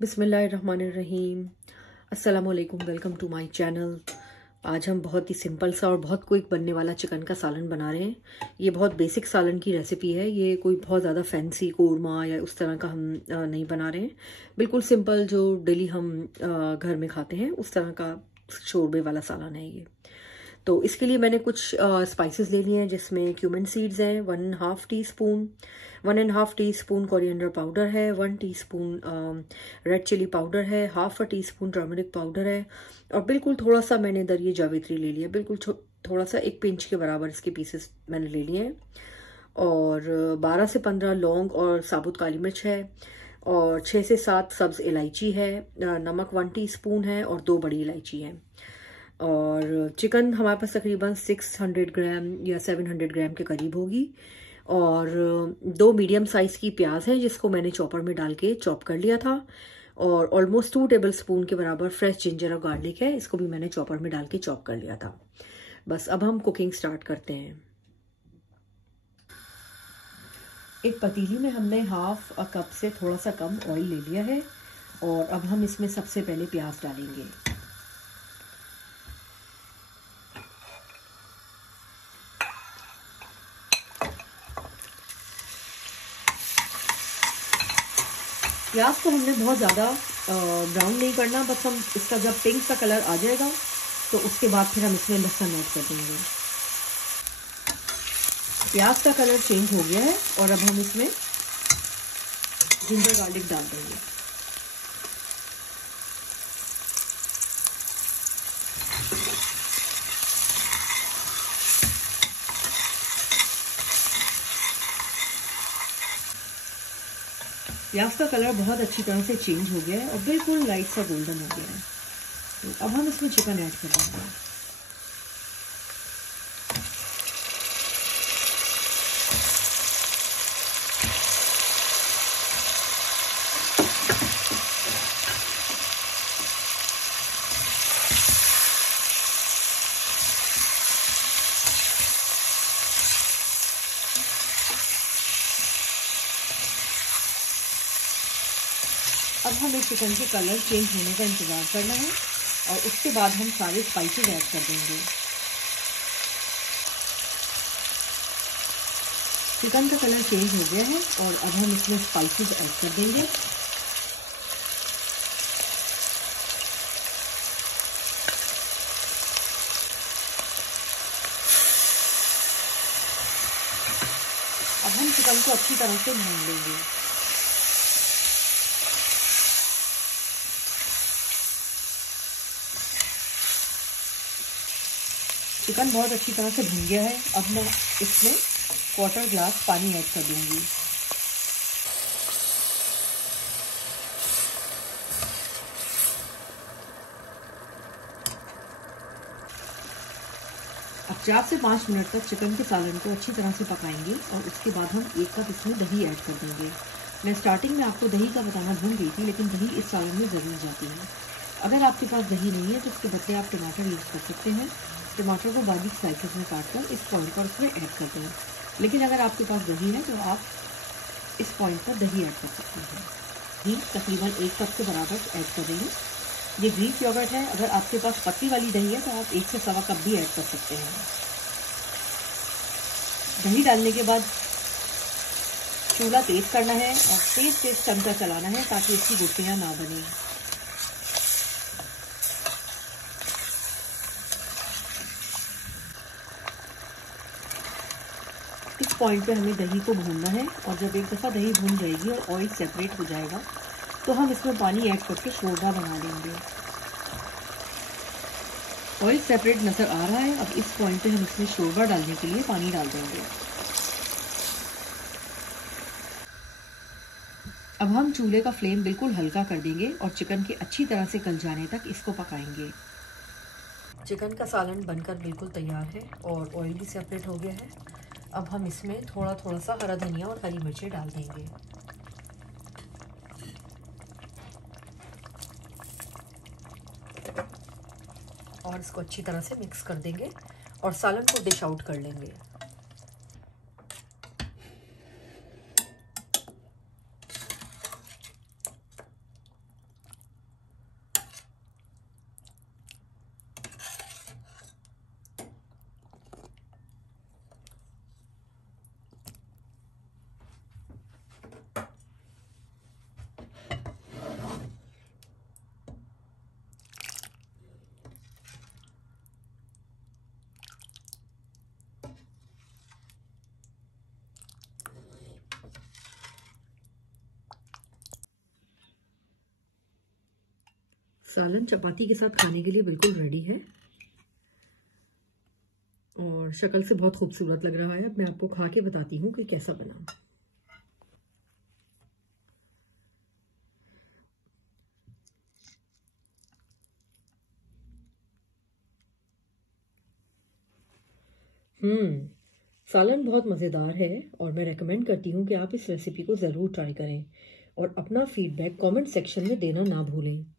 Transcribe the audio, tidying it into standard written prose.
बिस्मिल्लाहिर्रहमानिर्रहीम। अस्सलामुअलैकुम, welcome to my channel. आज हम बहुत ही सिंपल सा और बहुत क्विक बनने वाला चिकन का सालन बना रहे हैं। ये बहुत बेसिक सालन की रेसिपी है। ये कोई बहुत ज़्यादा फैंसी कोरमा या उस तरह का हम नहीं बना रहे हैं। बिल्कुल सिंपल जो डेली हम घर में खाते हैं उस तरह का शोरबे वाला सालन है ये। तो इसके लिए मैंने कुछ स्पाइसेस ले लिए हैं, जिसमें क्यूमिन सीड्स हैं 1.5 टीस्पून, 1.5 टीस्पून कोरिएंडर पाउडर है, 1 टीस्पून रेड चिली पाउडर है, हाफ टीस्पून टर्मरिक पाउडर है, और बिल्कुल थोड़ा सा मैंने इधर ये जावित्री ले लिया, बिल्कुल थोड़ा सा 1 पिंच के बराबर इसके पीसेस मैंने ले लिए हैं। और 12 से 15 लौंग और साबुत काली मिर्च है, और 6 से 7 सब्ज इलायची है, नमक 1 टीस्पून है, और 2 बड़ी इलायची है। और चिकन हमारे पास तकरीबन 600 ग्राम या 700 ग्राम के करीब होगी। और 2 मीडियम साइज की प्याज है जिसको मैंने चॉपर में डाल के चॉप कर लिया था। और ऑलमोस्ट 2 टेबल स्पून के बराबर फ्रेश जिंजर और गार्लिक है, इसको भी मैंने चॉपर में डाल के चॉप कर लिया था। बस अब हम कुकिंग स्टार्ट करते हैं। एक पतीली में हमने हाफ कप से थोड़ा सा कम ऑयल ले लिया है, और अब हम इसमें सबसे पहले प्याज डालेंगे। प्याज को हमने बहुत ज़्यादा ब्राउन नहीं करना, बस हम इसका जब पिंक का कलर आ जाएगा तो उसके बाद फिर हम इसमें लहसुन ऐड कर देंगे। प्याज का कलर चेंज हो गया है और अब हम इसमें जिंजर गार्लिक डाल देंगे। प्याज का कलर बहुत अच्छी तरह से चेंज हो गया है और बिल्कुल लाइट सा गोल्डन हो गया है। तो अब हम इसमें चिकन ऐड कर देंगे। अब हमें चिकन के कलर चेंज होने का इंतज़ार करना है और उसके बाद हम सारे स्पाइसेस ऐड कर देंगे। चिकन का कलर चेंज हो गया है और अब हम इसमें स्पाइसेस ऐड कर देंगे। अब हम चिकन को अच्छी तरह से भून लेंगे। चिकन बहुत अच्छी तरह से भुन गया है। अब मैं इसमें 1/4 ग्लास पानी ऐड कर दूंगी। अब 4 से 5 मिनट तक चिकन के सालन को अच्छी तरह से पकाएंगे और उसके बाद हम 1 कप इसमें दही ऐड कर देंगे। मैं स्टार्टिंग में आपको दही का बताना भूल गई थी, लेकिन दही इस सालन में ज़रूर जाती है। अगर आपके पास दही नहीं है तो उसके बदले आप टमाटर यूज़ कर सकते हैं। टमाटर को बारीक स्लाइसेस में काटकर इस पॉइंट पर उसमें ऐड कर दें। लेकिन अगर आपके पास दही है तो आप इस पॉइंट पर दही ऐड कर सकते हैं। घी तकरीबन 1 कप के बराबर ऐड कर देंगे। ये ग्रीक योगर्ट है। अगर आपके पास पतली वाली दही है तो आप 1 से सवा कप भी ऐड कर सकते हैं। दही डालने के बाद चूल्हा तेज करना है और तेज चमचा चलाना है ताकि इसकी गुठलियाँ ना बने। इस पॉइंट पे हमें दही को भूनना है और जब एक दफ़ा दही भून जाएगी और ऑयल सेपरेट हो जाएगा तो हम इसमें पानी ऐड करके शोरबा बना देंगे। ऑयल सेपरेट नज़र आ रहा है। अब इस पॉइंट पे हम इसमें शोरबा डालने के लिए पानी डाल देंगे। अब हम चूल्हे का फ्लेम बिल्कुल हल्का कर देंगे और चिकन के अच्छी तरह से गल जाने तक इसको पकाएंगे। चिकन का सालन बनकर बिल्कुल तैयार है और ऑयल भी सेपरेट हो गया है। अब हम इसमें थोड़ा थोड़ा सा हरा धनिया और हरी मिर्चें डाल देंगे। और इसको अच्छी तरह से मिक्स कर देंगे और सालन को डिश आउट कर लेंगे। सालन चपाती के साथ खाने के लिए बिल्कुल रेडी है और शक्ल से बहुत खूबसूरत लग रहा है। अब मैं आपको खा के बताती हूँ कि कैसा बना। सालन बहुत मज़ेदार है और मैं रेकमेंड करती हूँ कि आप इस रेसिपी को ज़रूर ट्राई करें और अपना फीडबैक कमेंट सेक्शन में देना ना भूलें।